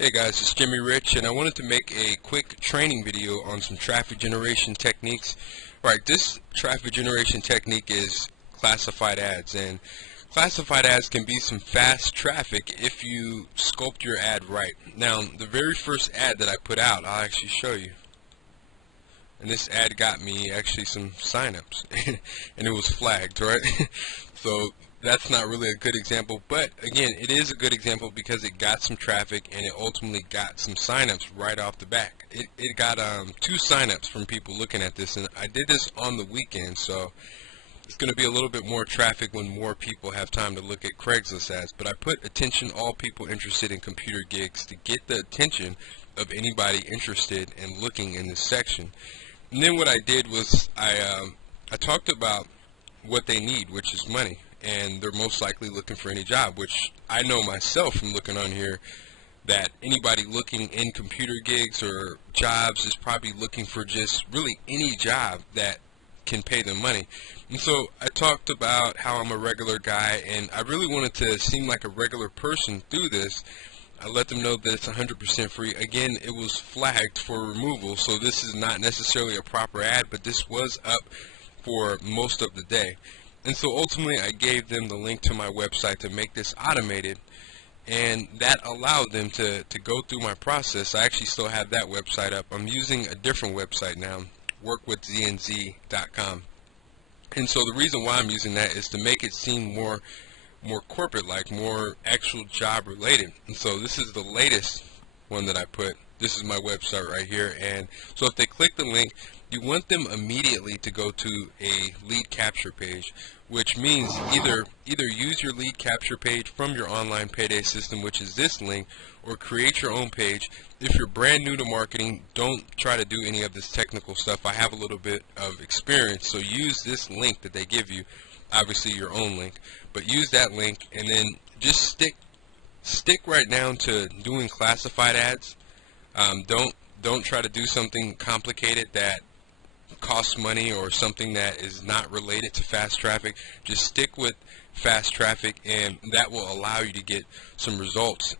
Hey guys, it's Jimmy Rich, and I wanted to make a quick training video on some traffic generation techniques. Alright, this traffic generation technique is classified ads, and classified ads can be some fast traffic if you sculpt your ad right. Now, the very first ad that I put out, I'll actually show you. And this ad got me actually some signups, and it was flagged, right? So that's not really a good example, but again, it is a good example because it got some traffic and it ultimately got some signups right off the back. It got 2 signups from people looking at this, and I did this on the weekend, so it's going to be a little bit more traffic when more people have time to look at Craigslist ads. But I put attention all people interested in computer gigs to get the attention of anybody interested in looking in this section. And then what I did was I talked about what they need, which is money, and they're most likely looking for any job, which I know myself from looking on here that anybody looking in computer gigs or jobs is probably looking for just really any job that can pay them money. And so I talked about how I'm a regular guy, and I really wanted to seem like a regular person through this. I let them know that it's 100% free. Again, it was flagged for removal, so this is not necessarily a proper ad, but this was up for most of the day. And so ultimately I gave them the link to my website to make this automated, and that allowed them to go through my process. I actually still have that website up. I'm using a different website now, workwithznz.com. And so the reason why I'm using that is to make it seem more corporate-like, more actual job related. And so this is the latest one that I put. This is my website right here, and so if they click the link, you want them immediately to go to a lead capture page, which means either use your lead capture page from your online payday system, which is this link, or create your own page. If you're brand new to marketing, don't try to do any of this technical stuff. I have a little bit of experience, so use this link that they give you, obviously your own link, but use that link, and then just stick right down to doing classified ads. Don't try to do something complicated that costs money or something that is not related to fast traffic. Just stick with fast traffic, and that will allow you to get some results.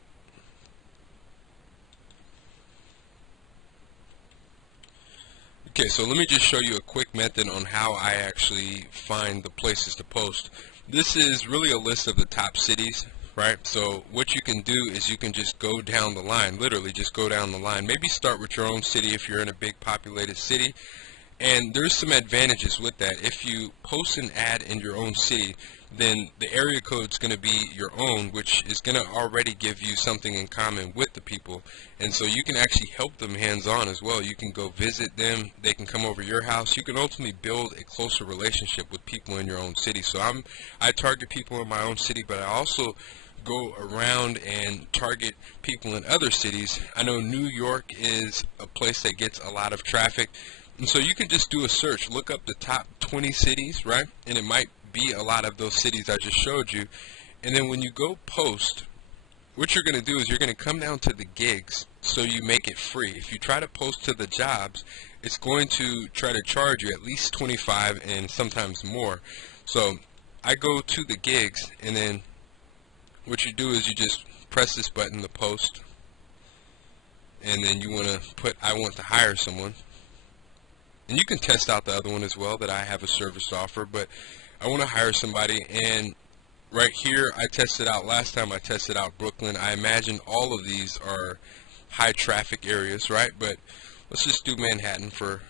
Okay, so let me just show you a quick method on how I actually find the places to post. This is really a list of the top cities, right? So what you can do is you can just go down the line, literally just go down the line. Maybe start with your own city if you're in a big populated city. And there's some advantages with that. If you post an ad in your own city, then the area code is going to be your own, which is going to already give you something in common with the people. And so you can actually help them hands-on as well. You can go visit them. They can come over your house. You can ultimately build a closer relationship with people in your own city. So I target people in my own city, but I also go around and target people in other cities. I know New York is a place that gets a lot of traffic. And so you can just do a search, look up the top 20 cities, right? And it might be a lot of those cities I just showed you. And then when you go post, what you're going to do is you're going to come down to the gigs so you make it free. If you try to post to the jobs, it's going to try to charge you at least 25 and sometimes more. So I go to the gigs, and then what you do is you just press this button, the post, and then you want to put I want to hire someone. And you can test out the other one as well, that I have a service to offer, but I want to hire somebody. And right here, I tested out, last time I tested out Brooklyn. I imagine all of these are high traffic areas, right? But let's just do Manhattan for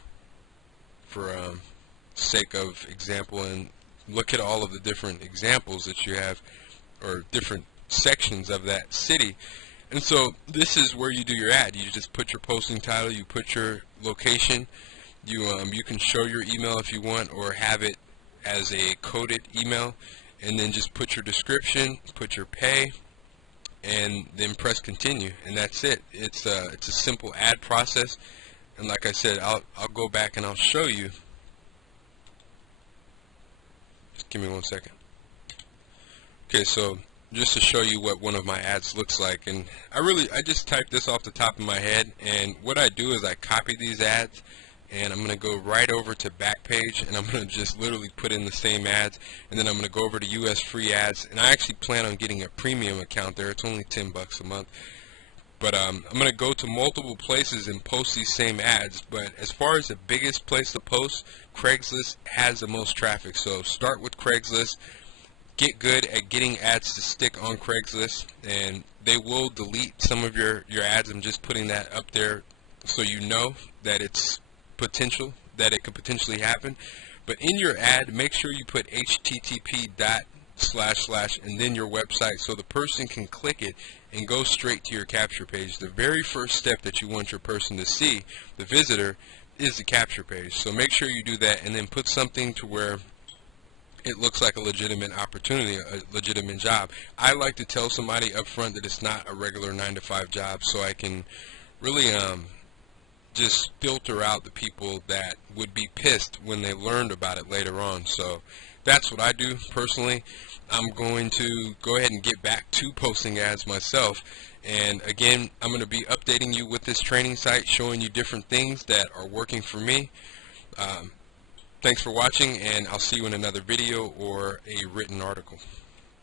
sake of example, and look at all of the different examples that you have, or different sections of that city. And so this is where you do your ad. You just put your posting title, you put your location. You can show your email if you want, or have it as a coded email, and then just put your description, put your pay, and then press continue, and that's it. It's a simple ad process, and like I said, I'll go back and I'll show you. Just give me 1 second. Okay, so just to show you what one of my ads looks like, and I just typed this off the top of my head, and what I do is I copy these ads, and I'm going to go right over to Backpage, and I'm going to just literally put in the same ads, and then I'm going to go over to US free ads, and I actually plan on getting a premium account there. It's only $10 a month. But I'm going to go to multiple places and post these same ads. But as far as the biggest place to post, Craigslist has the most traffic. So start with Craigslist. Get good at getting ads to stick on Craigslist, and they will delete some of your ads. I'm just putting that up there so you know that it's potential, that it could potentially happen. But in your ad, make sure you put http:// and then your website, so the person can click it and go straight to your capture page. The very first step that you want your person to see, the visitor, is the capture page. So make sure you do that, and then put something to where it looks like a legitimate opportunity, a legitimate job. I like to tell somebody up front that it's not a regular 9-to-5 job, so I can really just filter out the people that would be pissed when they learned about it later on. So that's what I do personally. I'm going to go ahead and get back to posting ads myself. And again, I'm going to be updating you with this training site, showing you different things that are working for me. Thanks for watching, and I'll see you in another video or a written article.